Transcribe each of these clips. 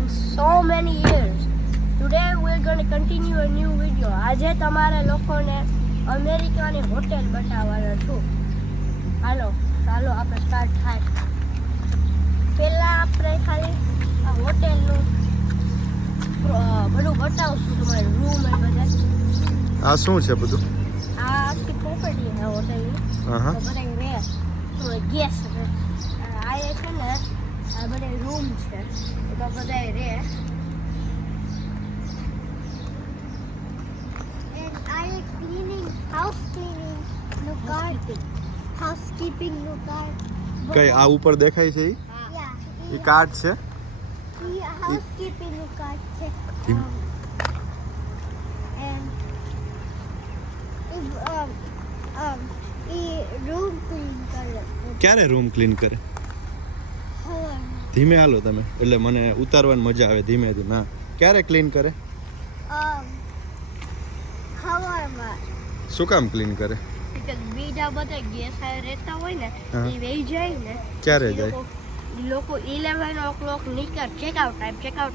in so many years. Today we're going to continue a new video. આજે તમારે લોકોને અમેરિકાની હોટેલ બતાવવાનો છું. હાલો આપણે સ્ટાર્ટ થાય. પહેલા આપણે ખાલી આ હોટેલનું બધું બતાવશું તમારે રૂમ અને બધા. આ શું છે બધું? આ આખી પ્રોપર્ટી છે હોટેલની. હા બધા રહે તો ગેસ આ એ છે ને આ બધા રૂમ છે એમાં બધા રહે. Housekeeping card. કઈ આ ઉપર દેખાય છે Yeah. એ કાર્ડ છે. Housekeeping card check. Team. And room clean કરે. ક્યારે રૂમ ક્લીન કરે? હવે ધીમે હાલો તમે, એટલે મને ઉતારવાની મજા આવે. ધીમે ધીમે. હા, ક્યારે ક્લીન કરે? હવારમાં. શું કામ ક્લીન કરે? because બીજા બધા ગેસ રહેતા હોય ને હા. એ વહી જાય ને ક્યારે એ જાય? લોકો 11 o'clock નીકળ ચેકઆઉટ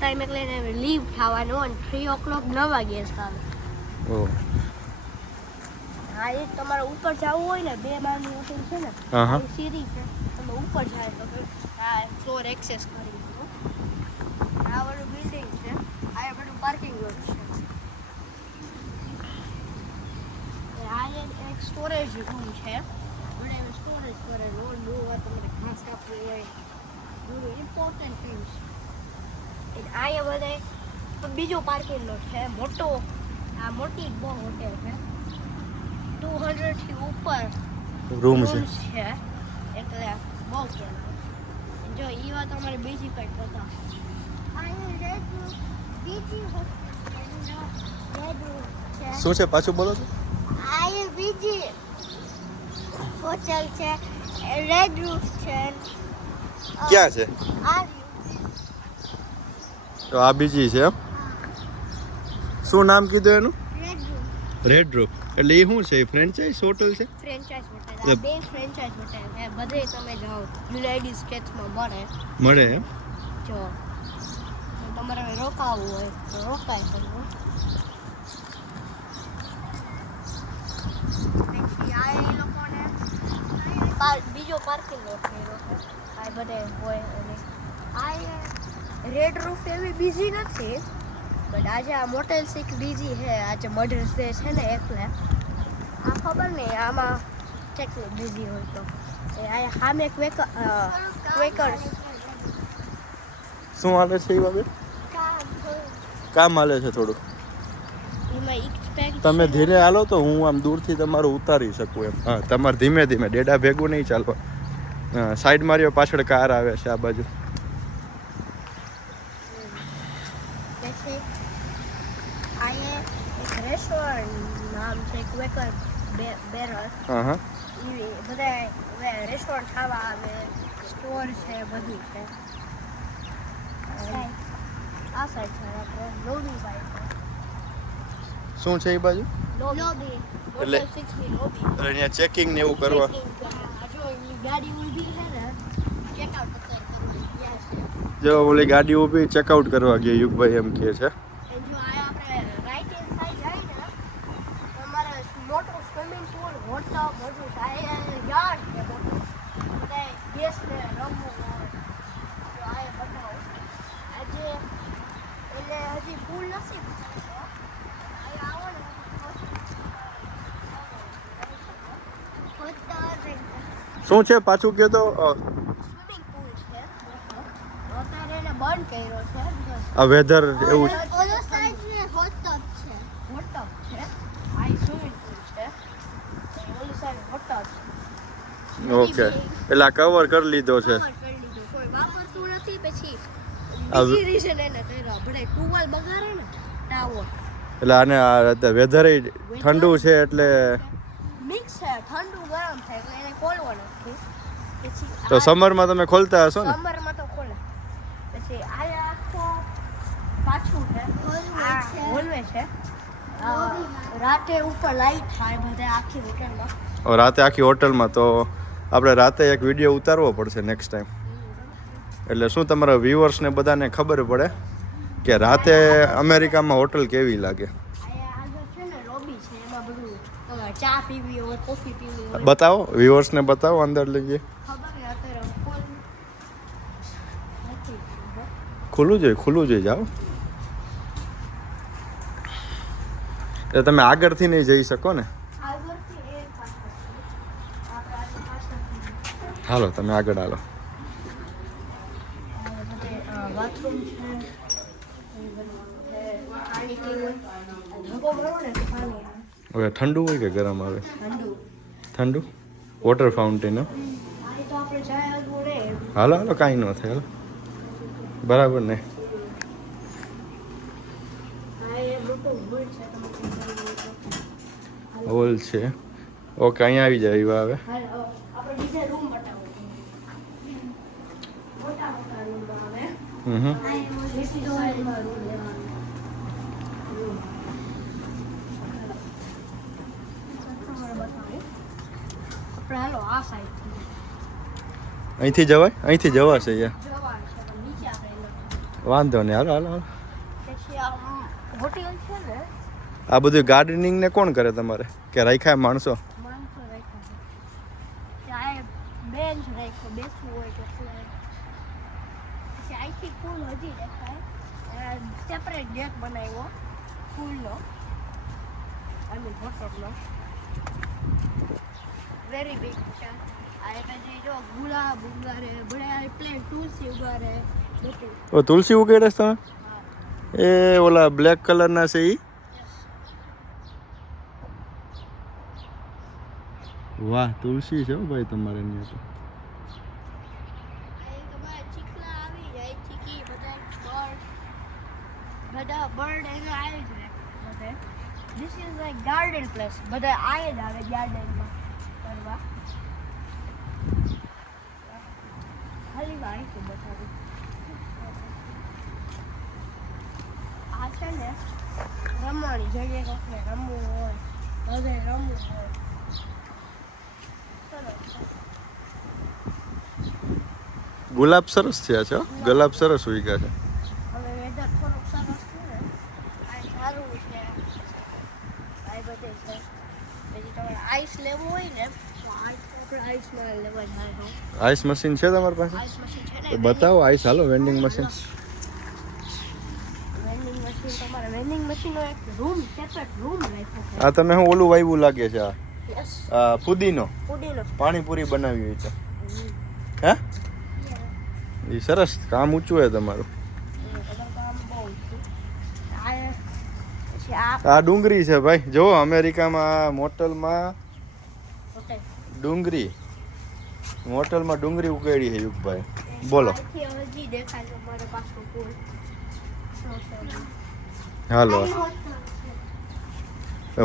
ટાઈમ એટલે એને લીવ થવાનું અને 3 o'clock નવા ગેસ આવે. ઓહ. હા એ તમારે ઉપર જવું હોય ને 2 માળની હોટેલ છે ને હા હા. એ સીધી છે તમે ઉપર જાય તો આ ફ્લોર એક્સેસ કરી દો. આ બધું બિલ્ડિંગ છે આ બધું પાર્કિંગ લોટ છે. આ એક સ્ટોરેજ રૂમ છે મને સ્ટોરેજ કરે લોડ બહુ હોય તમારે ઘાસ કાપવું હોય બધું ઇમ્પોર્ટન્ટ થિંગ્સ. આ બધા બીજો પાર્કિંગ લોટ છે મોટો. આ મોટી બહુ હોટેલ છે 200 થી ઉપર રૂમ છે. rooms છે એટલે બહુ કહેવાય. જો એ વાત અમારે બીજી કંઈક બતાવો. શું છે પાછું બોલો છો? આ બીજી હોટેલ છે રેડ રૂફ છે. ક્યાં છે? આ તો આ બીજી છે એમ. શું નામ કીધું એનું? Red roof. Red roof. એટલે એ શું છે? એ ફ્રેન્ચાઇઝ હોટલ છે? ફ્રેન્ચાઇઝ હોટેલ આ બે ફ્રેન્ચાઇઝ હોટેલ છે બધે તમે જાઓ યુનાઇટેડ સ્ટેટ્સમાં મળે એમ. જો તમારે હવે રોકાવું હોય તો રોકાઈ શકો. પછી આ એ લોકોને બીજો પાર્કિંગ લોટ કર્યો છે આ બધે હોય. અને આ રેડ રૂફ એવી બીજી નથી બટ આજે આ મોટેલ સિક બીજી છે. આજે મધર્સ ડે છે ને એટલે આ ખબર નહીં આમાં કેટલી બીજી હોય તો એ આ સામે ક્વેકર્સ શું હાલે છે એ બાબત? કામ હાલે છે થોડું. એમાં એક્સપેક્ટ તમે ધીરે હાલો તો હું આમ દૂરથી તમારું ઉતારી શકું એમ. હા, તમારે ધીમે ધીમે ડેડા ભેગું નહીં ચાલવા. સાઈડ માર્યો પાછળ કાર આવે છે આ બાજુ. પછી આ એક રેસ્ટોરન્ટ નામ છે ક્વેકર બેરલ. હા હા. એ બધા રેસ્ટોરન્ટ ખાવા આવે સ્ટોર છે બધું છે. આ સાઈડ છે આપણે લોબી સાઈડ શું છે એ બાજુ? લોબી એટલે- હોટેલ 6 ની લોબી. એટલે અહીંયા ચેકિંગ ને એવું કરવા. જો એની ગાડી ઊભી છે ને ચેકઆઉટ કરવું ત્યાં છે. જો ઓલી ગાડી ઊભી ચેકઆઉટ કરવા ગઈ યુગભાઈ એમ કહે છે. અને જો આ આપણે રાઈટ હેન્ડ સાઈડ જાય ને તમારે મોટો સ્વિમિંગ પૂલ હોટલ બધું છે. આ યાર્ડ છે મોટું બધા ગેસ ને રમવું હોય તો આ બતાવો. આજે એટલે હજી પૂલ નથી અહીં આવો ને શું છે પાછું કહો તો? સ્વિમિંગ પૂલ છે મોટો. અત્યારે એને બંધ કર્યો છે આ વેધર એવું છે. ઓલો સાઈડ ને હોટ ટબ છે. હોટ ટબ છે. આ સ્વિમિંગ પૂલ છે ઓલી સાઈડ હોટ ટબ છે. ઓકે, એટલે આ કવર કરી લીધો છે. કવર કરી લીધું. કોઈ વાપરતું નથી પછી આ બીજી રીઝન એને કર્યો બધા ટુવાલ બગાડે ને ટાવર એટલે આને વેધર ઠંડુ છે એટલે મિક્સ છે ઠંડુ ગરમ થાય એટલે એને ખોલવો નથી. પછી તો સમરમાં તમે ખોલતા હશો ને? સમરમાં તો ખોલે. પછી આ આખો પાછું છે આ હોલવે છે. રાતે ઉપર લાઈટ થાય બધે આખી હોટલમાં. રાતે આખી હોટલમાં તો આપણે રાતે એક વિડીયો ઉતારવો પડશે નેક્સ્ટ ટાઈમ. એટલે શું તમારા વ્યુઅર્સને બધાને ખબર પડે કે રાતે અમેરિકામાં હોટલ કેવી લાગે. અહીંયા આગળ છે ને લોબી છે એમાં બધું તમારે ચા પીવી હોય કોફી પીવી હોય બતાવો વ્યુઅર્સને બતાવો અંદર લઈ જઈએ. ખબર કે અત્યારે ફૂલ નથી ખુલ્લું જોઈએ જાઓ. એટલે તમે આગળથી નહીં જઈ શકો ને. આગળથી એક પાછળ આપણે આજે પાછળથી હાલો તમે આગળ હાલો. બાથરૂમ છે પાણી પીવું ધક્કો મારો ને તો પાણી આવે. હવે ઠંડુ હોય કે ગરમ આવે? ઠંડુ વોટર ફાઉન્ટેન. આ તો આપણે જાય આગળ રે હાલો કાંઈ ન થાય. હાલો બરાબર ને. આ એ મોટો હોલ છે તમે હોલ છે. ઓકે અહીંયા આવી જાય એવા આવે. હાલ આપણે બીજા રૂમ બતાવો મોટા રૂમ આવે હમ This is સાઈડમાં રૂમ લેવાનો આપણે હાલો આ સાઈડથી અહીંથી અહીંથી જવાશે યાર. જવાનું છે પણ નીચે આપણે વાંધો નહીં. હાલો પછી આ હોટેલ છે ને આ બધું ગાર્ડનિંગ ને કોણ કરે તમારે કે રાખ્યા માણસો? માણસો રાખ્યા છે ત્યાં બેન્ચ રાખ્યો બેસવું હોય તો પછી અહીંથી ફૂલ હજી દેખાય સેપરેટ ડેક બનાવ્યો ફૂલનો હોટલનો વેરી બિગ છે આ પછી જો ગુલાબ ઉગારે બળે પ્લેન તુલસી ઉગારે બધું ઓ તુલસી ઉગાડે છે તમે? એ ઓલા બ્લેક કલરના છે ઈ? વાહ તુલસી છે હો ભાઈ તમારે અહીંયા તો. તમારે ચીકલા આવી જાય ચીકી બધા બર્ડ એને આવી જ રહે બધે this is like garden place બધા આવી જ આવે ગાર્ડનમાં કરવા ખાલી વાળી બતાવું આ છે ને રમવાની જગ્યા કોકને રમવું હોય બધે રમવું હોય ગુલાબ સરસ થયા છે હો. ગુલાબ સરસ ઉગ્યા છે. હવે વેધર થોડુંક સરસ છે ને આ સારું છે આ બધે છે પછી તમારે આઈસ લેવું હોય ને તો આપણે આઈસમાં લેવા જાય આઈસ મશીન છે તમારી પાસે? આઈસ મશીન છે તો ને બતાવો આઈસ. હાલો વેન્ડિંગ મશીન. વેન્ડિંગ મશીન તમારે વેન્ડિંગ મશીનનો એક રૂમ સેપરેટ રૂમ રાખ્યો છે આ તમે શું ઓલું વાવ્યું લાગે છે? યસ આ ફુદીનો પુડીનો પાણીપુરી બનાવી હોય છે. હે એ સરસ કામ ઊંચું હે તમારું. કામ બહુ છે આ પછી આ આ ડુંગળી છે ભાઈ. જો અમેરિકામાં મોટલમાં હોટેલ ડુંગળી ઉગાડી છે યુગભાઈ. બોલો અહીંથી હજી દેખાય છે મારે પાછું પુલ હાલો.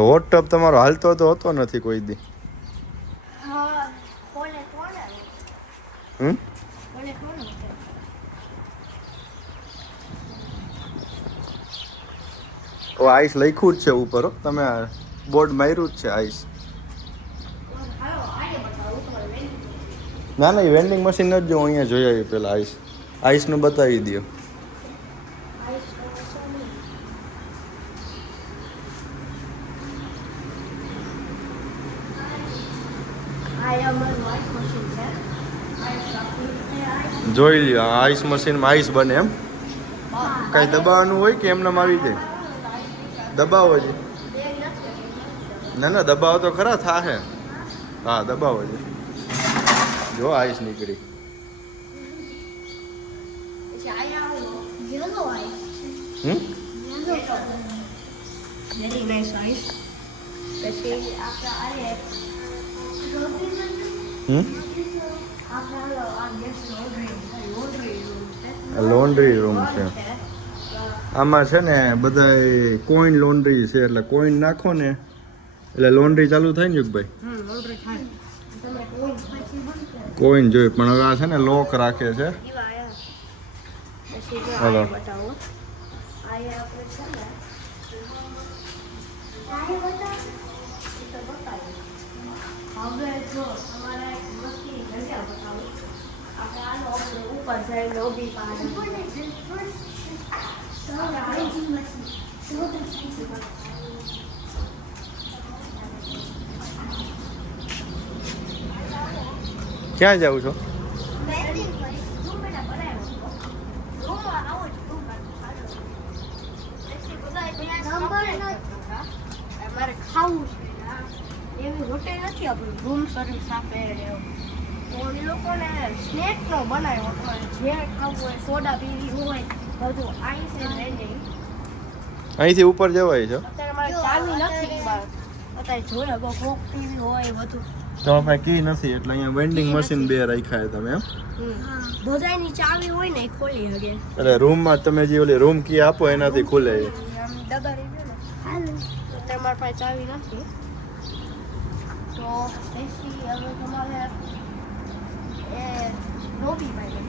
હોટ ટબ તમારો હાલતો તો હોતો નથી કોઈ દી. હા કોને કોને હમ કોને કોને આઈસ લખ્યું જ છે ઉપર હો. તમે બોર્ડ માર્યું જ છે આઈસ. હાલો આને બતાવું તમારે ના એ વેન્ડિંગ મશીન જ જો અહીંયા જોઈ આવી પેલા આઈસનું બતાવી દો. જોઈ લ્યો આઈસ મશીનમાં આઈસ બને એમ. કાંઈ દબાવવાનું હોય કે એમને આવી જાય? દબાવો છે. ના દબાવો તો ખરા થાહે. હા દબાવો છે. જો આઈસ નીકળી. હમ Very nice ice. પછી આપણે આને હમ આપણે આ ગેસ લોન્ડ્રી રૂમ છે. આમાં છે ને બધા કોઈન લોન્ડ્રી છે એટલે કોઈન નાખો ને એટલે લોન્ડ્રી ચાલુ થાય ને યુગભાઈ. લોન્ડ્રી થાય તમે કોઈન જોઈ પણ હવે આ છે ને લોક રાખે છે. પછી જો હાલો. આ બતાવો આ આપણે છે ને હવે જો તમારે એક મસ્તી જગ્યા બતાવું આપણે આનો ઉપર જઈને લોબી પાસે ક્યાં જાવ છો? મારે ખાવું છે એવી હોટેલ નથી આપણું રૂમ સર્વિસ આપે તો એ લોકોને સ્નેક નો બનાવ્યો તમારે જે ખાવું હોય સોડા પીવી હોય બધું આઈ છે રેડી અહીંથી ઉપર જવાય છે. અત્યારે મારે ચાલુ નથી બસ અત્યારે જોઈએ કોક પીવી હોય બધું તો આપણે કી નથી એટલે અહીંયા વેન્ડિંગ મશીન બે રાખ્યા છે તમે એમ. બધાની ચાવી હોય ને એ ખોલી હગે એટલે રૂમમાં તમે જે ઓલી રૂમ કી આપો એનાથી ખુલે છે. આમ દગાડી દે ને અત્યારે મારી પાસે ચાવી નથી તો પછી હવે તમારે એ લોબી પાસે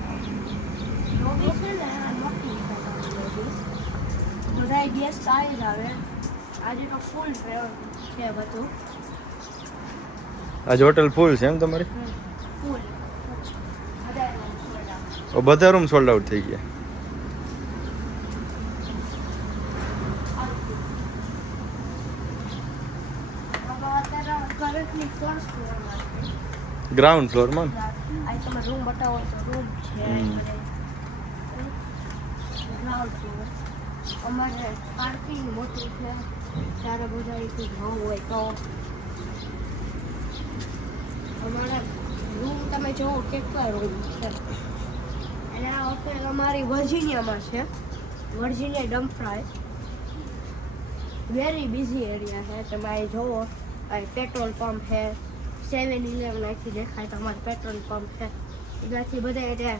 લોબી છે ને આ મોટી બધા ગેસ્ટ આવી જ આવે આજે તો ફૂલ છે બધું આજ હોટલ ફૂલ છે એમ તમારી? ફૂલ બધા રૂમ સોલ્ડ આઉટ થઈ ગયા. ગ્રાઉન્ડ ફ્લોરમાં આ તમે રૂમ બતાવો તો રૂમ છે ગ્રાઉન્ડ ફ્લોર અમારે પાર્કિંગ મોટું છે ત્યારે બધા અહીંથી જવું હોય તો અમારે રૂમ તમે જુઓ કેટલા રૂમ છે અને આ હોટેલ અમારી વર્જિનિયામાં છે વર્જિનિયા ડમ્ફ્રાય વેરી બિઝી એરિયા છે તમે અહીં જુઓ અહીં પેટ્રોલ પંપ છે 7-11 અહીંથી દેખાય તો અમારે પેટ્રોલ પંપ છે એનાથી બધા એટલે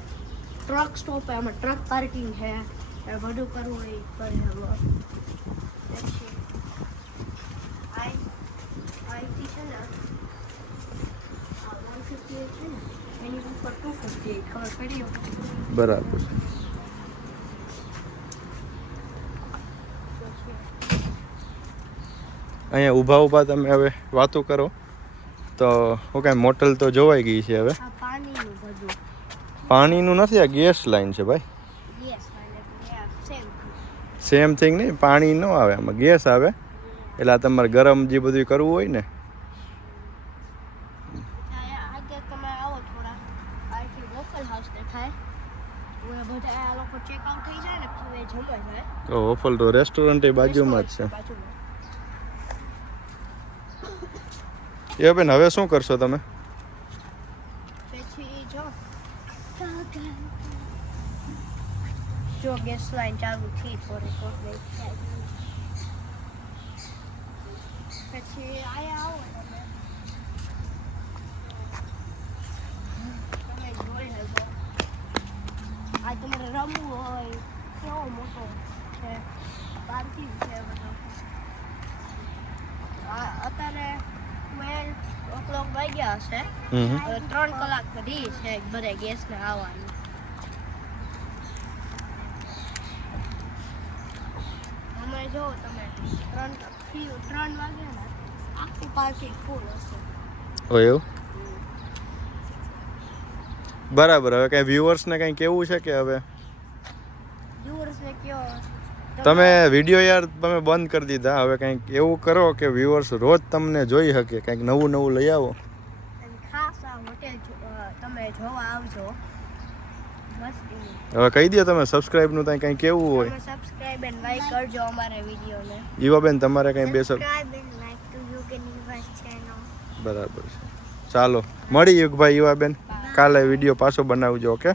ટ્રક સ્ટોપ છે આમાં ટ્રક પાર્કિંગ છે એ બધું કરવું હોય કરી શકો પછી અહીંથી છે ને 158 છે ને એની ઉપર 258 ખબર પડી બરાબર. અહીંયા ઊભા તમે હવે વાતો કરો તો હું કાંઈ મોટલ તો જોવાઈ ગઈ છે હવે. આ પાણીનું બધું પાણીનું નથી, આ ગેસ લાઈન છે ભાઈ. યસ સેમ સેમ થિંગ નહીં, પાણી ન આવે આમાં, ગેસ આવે. એટલે આ તમારે ગરમ જે બધું કરવું હોય ને આગળ તમે આવો થોડા અહીંથી વોફલ હાઉસ દેખાય હવે બધા આ લોકો ચેકઆઉટ થઈ જાય ને હવે જમવા જાય તો વોફલ તો રેસ્ટોરન્ટ એ બાજુમાં જ છે. બાજુમાં એ બેન હવે શું કરશો તમે? પછી જો ગેસ લાઈન ચાલુ થઈ થોડી પછી આયા આવો તમે જોઈ લેજો આ તમારે રમવું હોય કેવો મોટો છે પાર્કિંગ છે બધો અત્યારે 12 વાગ્યા હશે હવે 3 કલાક કરી છે બધા ગેસને આવવાની અમે જો તમે 3 વાગ્યા ને આખું પાર્કિંગ ફૂલ હશે. ઓ એવું? બરાબર. હવે કઈ વ્યુઅર્સને કઈ કેવું છે કે હવે વ્યુઅર્સને કયો તમે વિડીયો યાર તમે બંધ કરી દીધા, હવે કંઈક એવું કરો કે વ્યુઅર્સ રોજ તમને જોઈ શકે, કંઈક નવું નવું લઈ આવો. ખાસ આ હોટેલ તમે જોવા આવજો હવે કહી દો તમે સબસ્ક્રાઇબનું ત્યાં કંઈ કેવું હોય. તમે સબસ્ક્રાઇબ એન્ડ લાઈક કરજો અમારા વિડીયોને. ઈવાબેન તમારે કંઈ બે Subscribe and like to Yugen Universe channel. બરાબર છે. ચાલો મળી યુગભાઈ, ઈવાબેન કાલે વિડીયો પાછો બનાવજો. ઓકે.